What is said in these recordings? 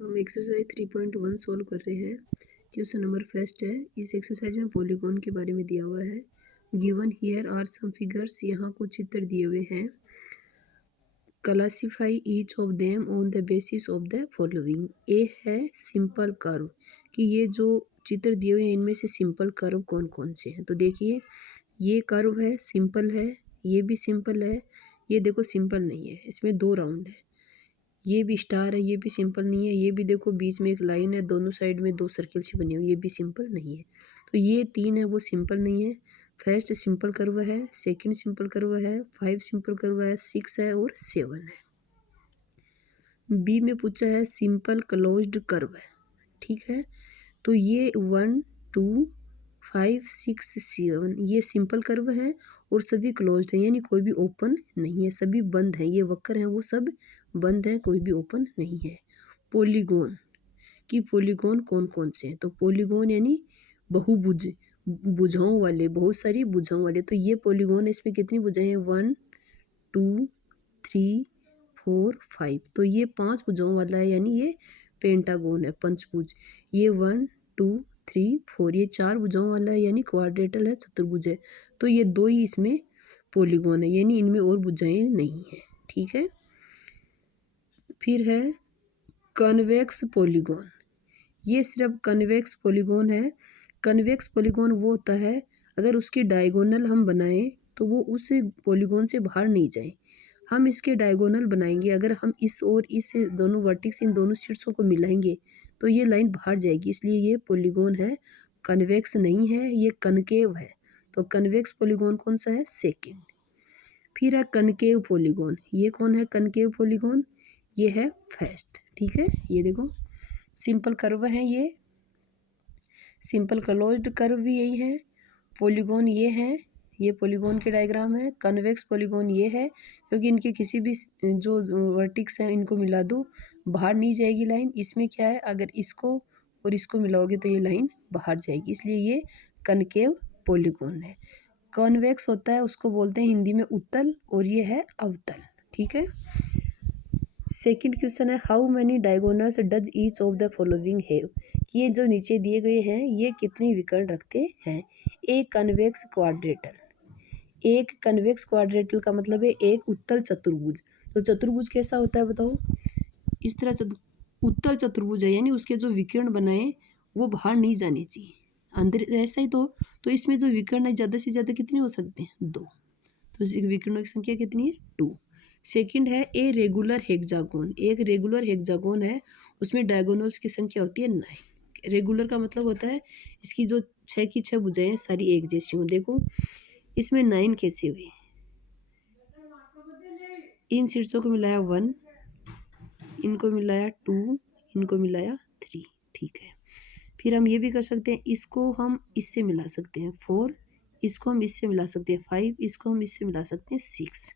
हम exercise 3.1 solve कर रहे हैं। क्वेश्चन नंबर फर्स्ट है। इस एक्सरसाइज में पॉलीगॉन के बारे में दिया हुआ है। Given here are some figures, यहाँ कुछ चित्र दिए हुए हैं। Classify each of them on the basis of the following. A है सिंपल कर्व, कि ये जो चित्र दिए हुए हैं इनमें से सिंपल कर्व कौन कौन से हैं। तो देखिए, ये कर्व है, सिंपल है, ये भी सिंपल है, ये देखो सिंपल नहीं है, इसमें दो राउंड है। ये भी स्टार है, ये भी सिंपल नहीं है। ये भी देखो बीच में एक लाइन है, दोनों साइड में दो सर्किल से बनी हुई, ये भी सिंपल नहीं है। तो ये तीन है वो सिंपल नहीं है। फर्स्ट सिंपल कर्व है, सेकंड सिंपल कर्व है, 5 सिंपल कर्व है, 6 है और 7 है। बी में पूछा है सिंपल क्लोज्ड कर्व है, ठीक है। तो ये 1 2 5 6 7 ये सिंपल कर्व है और सभी क्लोज्ड है, यानी कोई भी ओपन नहीं है, सभी बंद है। ये वक्र हैं वो सब बंद है, कोई भी ओपन नहीं है। पॉलीगॉन की पॉलीगॉन कौन कौन से हैं। तो पॉलीगॉन यानी बहुभुज, भुजाओं वाले, बहुत सारी भुजाओं वाले। तो ये पॉलीगॉन है, इसमें कितनी भुजाएं हैं 1 2 3 4 5। तो ये 5 भुजाओं वाला है, यानी ये पेंटागोन है, पंचभुज। ये 1 2 3 4 ये 4 भुजाओं वाला है, यानी क्वाड्रेटल है, चतुर्भुज है। तो ये दो ही इसमें पॉलीगॉन है, यानी इनमें और भुजाएं नहीं है, ठीक है। फिर है कन्वेक्स पॉलीगॉन। ये सिर्फ कन्वेक्स पॉलीगॉन है। कन्वेक्स पॉलीगॉन वो होता है अगर उसकी डायगोनल हम बनाएं तो वो उस पॉलीगॉन से बाहर नहीं जाए। हम इसके डायगोनल बनाएंगे, अगर हम इस और इस दोनों वर्टिक्स इन दोनों शीर्षों को मिलाएंगे तो ये लाइन बाहर जाएगी, इसलिए ये पॉलीगॉन है, कन्वेक्स नहीं है, ये कनकेव है। तो कन्वेक्स पॉलीगॉन कौन सा है, सेकेंड। फिर है कनकेव पॉलीगॉन। ये कौन है कनकेव पॉलीगॉन, ये है फर्स्ट, ठीक है। ये देखो सिंपल कर्व है, ये सिंपल क्लोज्ड कर्व भी यही है। पॉलीगॉन ये है, ये पॉलीगॉन के डायग्राम है। कन्वेक्स पॉलीगॉन ये है, क्योंकि इनके किसी भी जो वर्टिक्स हैं इनको मिला दो, बाहर नहीं जाएगी लाइन। इसमें क्या है, अगर इसको और इसको मिलाओगे तो ये लाइन बाहर जाएगी, इसलिए ये कनकेव पॉलीगॉन है। कॉन्वेक्स होता है उसको बोलते हैं हिंदी में उत्तल, और ये है अवतल, ठीक है। सेकंड क्वेश्चन है how many diagonals does each of the following have. ये जो नीचे दिए गए हैं ये कितने विकर्ण रखते हैं। एक कन्वेक्स क्वाड्रेटल, एक कन्वेक्स क्वाड्रेटल का मतलब है एक उत्तल चतुर्भुज। तो चतुर्भुज कैसा होता है बताओ, इस तरह उत्तल चतुर्भुज है, यानी उसके जो विकर्ण बनाए वो बाहर नहीं जाने चाहिए, अंदर ऐसा ही। तो इसमें जो विकर्ण है ज़्यादा से ज़्यादा कितने हो सकते हैं, 2। तो विकर्णों की संख्या कितनी है, 2। सेकंड है ए रेगुलर हेक्सागोन। एक रेगुलर हेक्सागोन है, उसमें डायगोनल्स की संख्या होती है 9। रेगुलर का मतलब होता है इसकी जो 6 की 6 भुजाएं सारी एक जैसी हो। देखो इसमें 9 कैसे हुई, इन शीर्षों को मिलाया 1, इनको मिलाया 2, इनको मिलाया 3, ठीक है। फिर हम ये भी कर सकते हैं, इसको हम इससे मिला सकते हैं 4, इसको हम इससे मिला सकते हैं 5, इसको हम इससे मिला सकते हैं 6।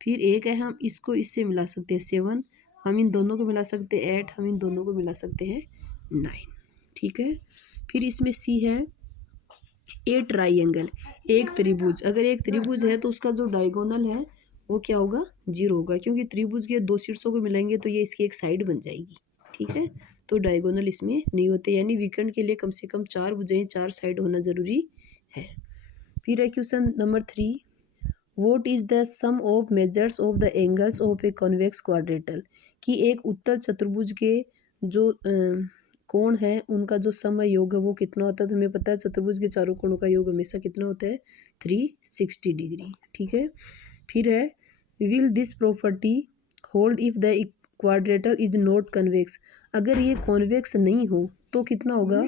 फिर एक है हम इसको इससे मिला सकते हैं 7, हम इन दोनों को मिला सकते हैं 8, हम इन दोनों को मिला सकते हैं 9, ठीक है। फिर इसमें सी है ए ट्राइंगल, एक त्रिभुज। अगर एक त्रिभुज है तो उसका जो डायगोनल है वो क्या होगा, 0 होगा, क्योंकि त्रिभुज के दो शीर्षों को मिलाएंगे तो ये इसकी एक साइड बन जाएगी, ठीक है। तो डायगोनल इसमें नहीं होते, यानी विकर्ण के लिए कम से कम 4 भुजाएं 4 साइड होना जरूरी है। फिर है question number 3, what is the sum of measures of the angles of a convex quadrilateral. कि एक उत्तल चतुर्भुज के जो कोण है उनका जो सम योग है वो कितना होता है। तो हमें पता है चतुर्भुज के चारों कोणों का योग हमेशा कितना होता है, 360 डिग्री, ठीक है। फिर है will this property hold if the quadrilateral is not convex. अगर ये कॉन्वेक्स नहीं हो तो कितना होगा,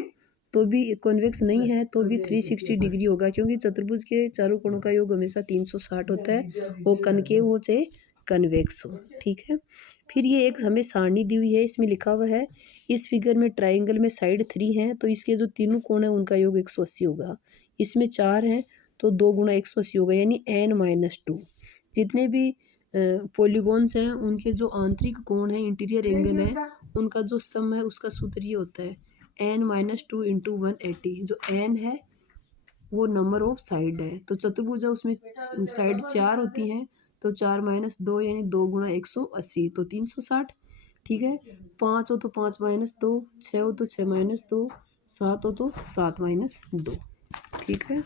तो भी कॉन्वेक्स नहीं है तो भी 360 डिग्री होगा, क्योंकि चतुर्भुज के चारों कोणों का योग हमेशा 360 होता है, वो कनकेव हो चाहे कन्वेक्स हो, ठीक है। फिर ये एक हमें सारणी दी हुई है, इसमें लिखा हुआ है इस फिगर में ट्राइंगल में साइड 3 है तो इसके जो तीनों कोण है उनका योग 180 होगा। इसमें 4 है तो 2 गुणा 180 होगा, यानी n-2। जितने भी पॉलीगॉन्स हैं उनके जो आंतरिक कोण है, इंटीरियर एंगल है, उनका जो सम है उसका सूत्र ये होता है n-2 इंटू 180। जो n है वो नंबर ऑफ साइड है, तो चतुर्भुज है उसमें साइड 4 होती हैं, तो 4 - 2 यानी 2 गुणा 180 तो 360, ठीक है। 5 हो तो 5 माइनस 2, 6 हो तो 6 माइनस 2, 7 हो तो 7 माइनस 2। ठीक है।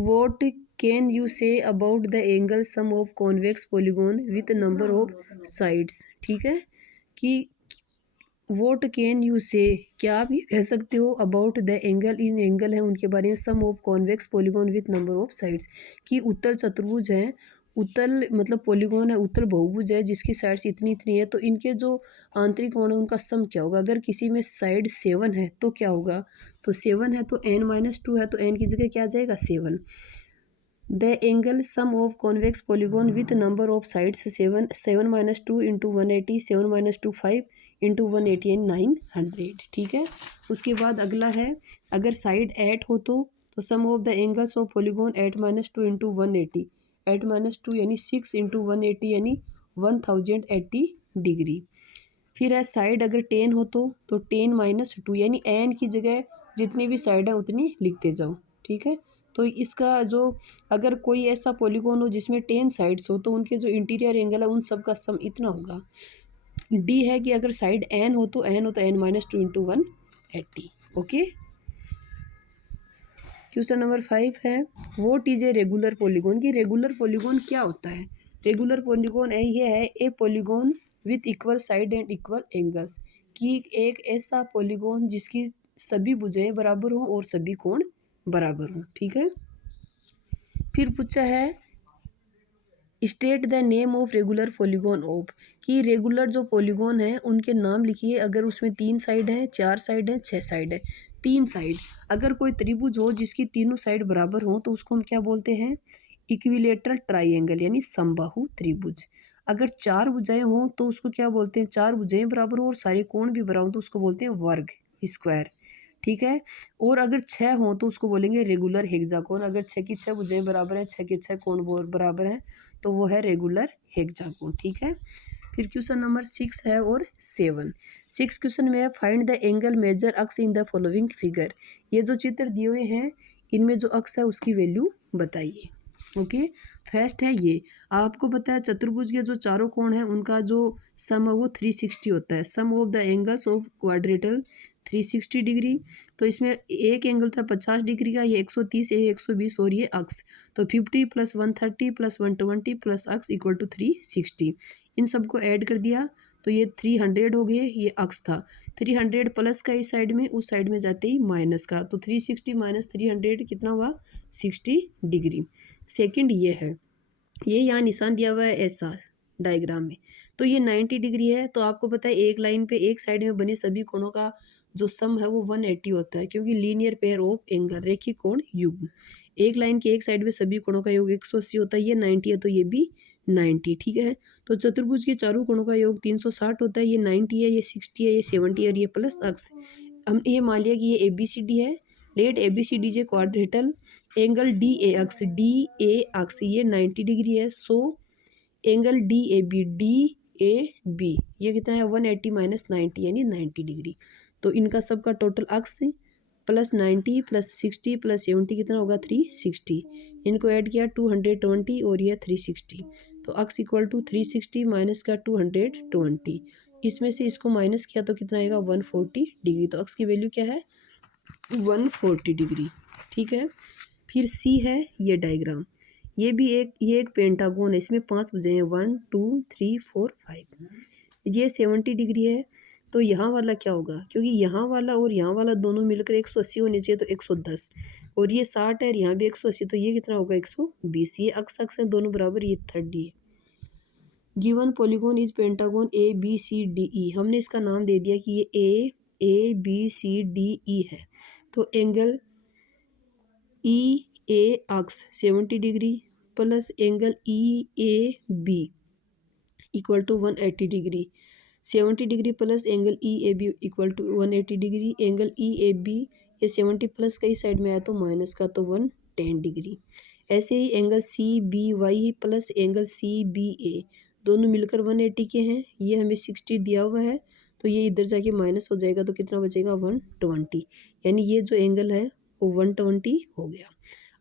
What can you say about the angle sum of convex polygon with number of sides. ठीक है कि वॉट कैन यू से, क्या आप ये कह सकते हो अबाउट द एंगल, इन एंगल है उनके बारे में, sum of convex polygon with number of sides, कि उत्तल चतुर्भुज है, उत्तल मतलब पॉलीगॉन है, उत्तल बहुभुज है जिसकी साइड्स इतनी इतनी है, तो इनके जो आंतरिक कोण है उनका सम क्या होगा। अगर किसी में साइड 7 है तो क्या होगा, तो 7 है तो n-2 है तो n की जगह क्या आ जाएगा 7। The angle sum of convex polygon with number of sides 7 minus 2 into 180, 7 minus 2 5 into 180 and 900। ठीक है। उसके बाद अगला है, अगर साइड 8 हो तो sum of the angles of polygon 8 minus 2 into 180, 8 minus 2 यानी 6 इंटू 180 यानी 1080 डिग्री। फिर है साइड अगर 10 हो तो 10 माइनस 2 यानी एन की जगह जितनी भी साइड है उतनी लिखते जाओ। ठीक है। तो इसका जो, अगर कोई ऐसा पॉलीगॉन हो जिसमें 10 साइड्स हो तो उनके जो इंटीरियर एंगल है उन सब का सम इतना होगा। डी है कि अगर साइड एन हो तो N minus 2 into 180। Okay. Question number 5 है, what is a regular polygon, की रेगुलर पॉलीगॉन क्या होता है। रेगुलर पॉलीगॉन ये है a polygon with equal side and equal angles, कि एक ऐसा पॉलीगॉन जिसकी सभी भुजाएं बराबर हों और सभी कोण बराबर हों। ठीक है। फिर पूछा है state the name of regular polygon of, कि रेगुलर जो पॉलीगॉन है उनके नाम लिखिए। अगर उसमें 3 साइड है, 4 साइड है, 6 साइड है। 3 साइड, अगर कोई त्रिभुज हो जिसकी तीनों साइड बराबर हो तो उसको हम क्या बोलते हैं, इक्विलेटरल ट्राइंगल यानी समबाहु त्रिभुज। अगर 4 भुजाएं हों तो उसको क्या बोलते हैं, 4 भुजाएं बराबर हो और सारे कोण भी बराबर हो तो उसको बोलते हैं वर्ग, स्क्वायर। ठीक है। और अगर 6 हों तो उसको बोलेंगे रेगुलर हेक्सागोन। अगर 6 की 6 भुजाएं बराबर हैं, 6 के 6 कोण बराबर हैं तो वो है रेगुलर हेक्सागोन। ठीक है। फिर क्वेश्चन नंबर 6 है और 7। 6 क्वेश्चन में है find the angle measure X in the following figure. ये जो चित्र दिए हुए हैं इनमें जो अक्स है उसकी वैल्यू बताइए। ओके। फर्स्ट है ये, आपको पता है चतुर्भुज के जो चारों कोण हैं उनका जो सम है वो 360 होता है। Sum of the angles of quadrilateral 360 degree. तो इसमें एक एंगल था 50 डिग्री का, ये 130, ये 120 और ये अक्स। तो 50 plus 130 plus 120 plus X equal to 360। इन सबको ऐड कर दिया तो ये 300 हो गए, ये अक्स था। 300 प्लस का इस साइड में, उस साइड में जाते ही माइनस का, तो 360 माइनस 300 कितना हुआ 60 डिग्री। सेकंड ये है, ये यहाँ निशान दिया हुआ है ऐसा डायग्राम में, तो ये 90 डिग्री है। तो आपको पता है एक लाइन पे एक साइड में बने सभी कोणों का जो सम है वो 180 होता है, क्योंकि लीनियर पेयर ऑफ एंगल, रेखीय कोण युग्म। एक लाइन के एक साइड में सभी कोणों का योग 180 होता है, ये 90 है तो ये भी 90। ठीक है। तो चतुर्भुज के चारों कोणों का योग 360 होता है, ये 90 है, ये 60 है, ये 70 है और ये प्लस अक्स। हम ये मान लिया कि ये ABCD है। लेट ABCD जे क्वाड्रेटल एंगल DAX, DAX ये 90 डिग्री है। सो एंगल DAB ये कितना है 180 माइनस 90 यानी 90 डिग्री। तो इनका सबका टोटल अक्स प्लस 90 प्लस 60 प्लस 70 कितना होगा 360। इनको ऐड किया 220 और यह 360। तो अक्स इक्वल टू 360 माइनस का 220, इसमें से इसको माइनस किया तो कितना आएगा 140 डिग्री। तो अक्स की वैल्यू क्या है 140 डिग्री। ठीक है। फिर सी है ये डायग्राम, ये भी ये एक पेंटागोन है, इसमें 5 भुजाएं हैं 1 2 3 4 5। ये 70 डिग्री है। तो यहाँ वाला क्या होगा, क्योंकि यहाँ वाला और यहाँ वाला दोनों मिलकर 180 होने चाहिए तो 110, और ये 60 है और यहाँ भी 180, तो ये कितना होगा 120। ये अक्स है दोनों बराबर, ये 30 है। Given polygon is pentagon ABCDE, हमने इसका नाम दे दिया कि ये ABCDE है। तो angle EAX 70 degree plus angle EAB equal to 180 degree, 70 degree plus angle EAB equal to 180 degree. Angle EAB ये 70 प्लस का ही साइड में आया तो माइनस का, तो 110 डिग्री। ऐसे ही angle CBY plus angle CBA दोनों मिलकर 180 के हैं। ये हमें 60 दिया हुआ है तो ये इधर जाके माइनस हो जाएगा तो कितना बचेगा 120, यानी ये जो एंगल है वो 120 हो गया।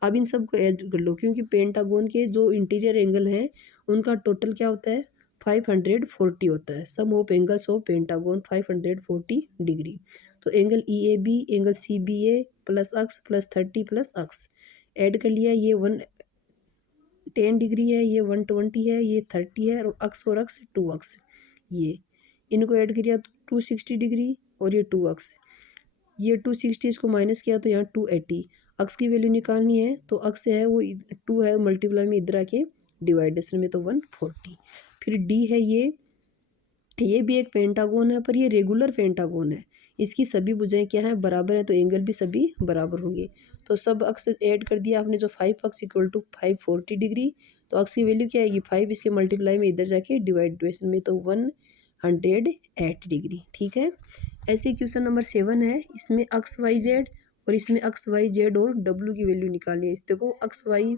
अब इन सबको ऐड कर लो, क्योंकि पेंटागोन के जो इंटीरियर एंगल हैं उनका टोटल क्या होता है 540 होता है। Sum of angles of pentagon 540 degree. तो angle E A B, angle C B A plus x plus 30 plus x add कर लिया। ये 110 डिग्री है, ये 120 है, ये 30 है और अक्स 2 अक्स। ये इनको ऐड किया तो 260 डिग्री और ये 2 अक्स। ये 260 इसको माइनस किया तो यहाँ 280। अक्स की वैल्यू निकालनी है तो अक्स है वो 2 है, मल्टीप्लाई में इधर आके डिवाइडेशन में तो 140। फिर डी है, ये भी एक पेंटागोन है पर ये रेगुलर पेंटागोन है। इसकी सभी भुजाएं क्या है, बराबर है, तो एंगल भी सभी बराबर होंगे। तो सब अक्स ऐड कर दिया आपने, जो 5 अक्स इक्वल टू 540 डिग्री। तो अक्स की वैल्यू क्या आएगी 5, इसके मल्टीप्लाई में इधर जाके डिवाइडेशन में तो 108 डिग्री। ठीक है। ऐसे क्वेश्चन नंबर 7 है, इसमें अक्स वाई जेड और इसमें अक्स वाई जेड और डब्ल्यू की वैल्यू निकालनी है। इस देखो x y,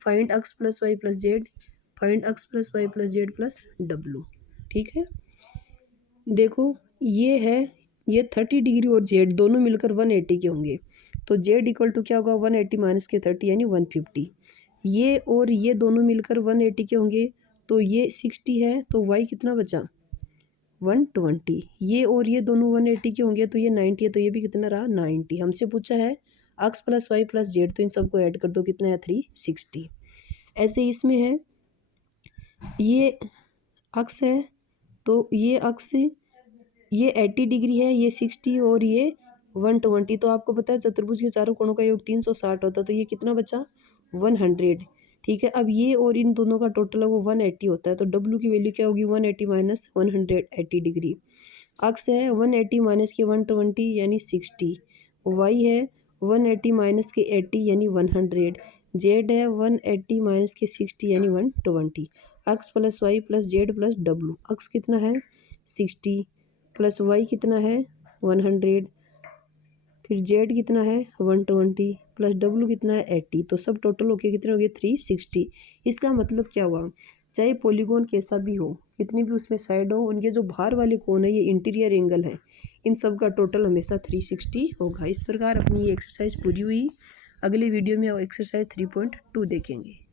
find x plus y plus z, find x plus y plus z plus डब्ल्यू। ठीक है। देखो ये है, ये 30 डिग्री और जेड दोनों मिलकर 180 के होंगे। तो जेड इक्वल टू क्या होगा 180 माइनस के 30 यानी 150। ये और ये दोनों मिलकर 180 के होंगे तो ये 60 है, तो वाई कितना बचा 120। ये और ये दोनों 180 के होंगे तो ये 90 है, तो ये भी कितना रहा 90। हमसे पूछा है अक्स प्लस वाई प्लस जेड, तो इन सबको ऐड कर दो कितना है 360। ऐसे इसमें है, ये अक्स है तो ये अक्स ये 80 डिग्री है, ये 60 और ये 120। तो आपको पता है चतुर्भुज के चारों कोणों का योग 360 होता है, तो ये कितना बचा 100। ठीक है। अब ये और इन दोनों का टोटल है वो 180 होता है। तो डब्ल्यू की वैल्यू क्या होगी 180 माइनस 180 डिग्री। अक्स है 180 माइनस के 120 यानी 60। वाई है 180 माइनस के 80 यानी 100। जेड है 180 माइनस के 60 यानी 120। X plus y plus z plus डब्ल्यू। अक्स कितना है 60 प्लस वाई कितना है 100, फिर जेड कितना है 120 प्लस डब्ल्यू कितना है 80। तो सब टोटल होके कितने हो गए 360। इसका मतलब क्या हुआ, चाहे पॉलीगॉन कैसा भी हो, कितनी भी उसमें साइड हो, उनके जो बाहर वाले कोण है ये इंटीरियर एंगल है, इन सब का टोटल हमेशा 360 होगा। इस प्रकार अपनी ये एक्सरसाइज पूरी हुई। अगले वीडियो में एक्सरसाइज 3.2 देखेंगे।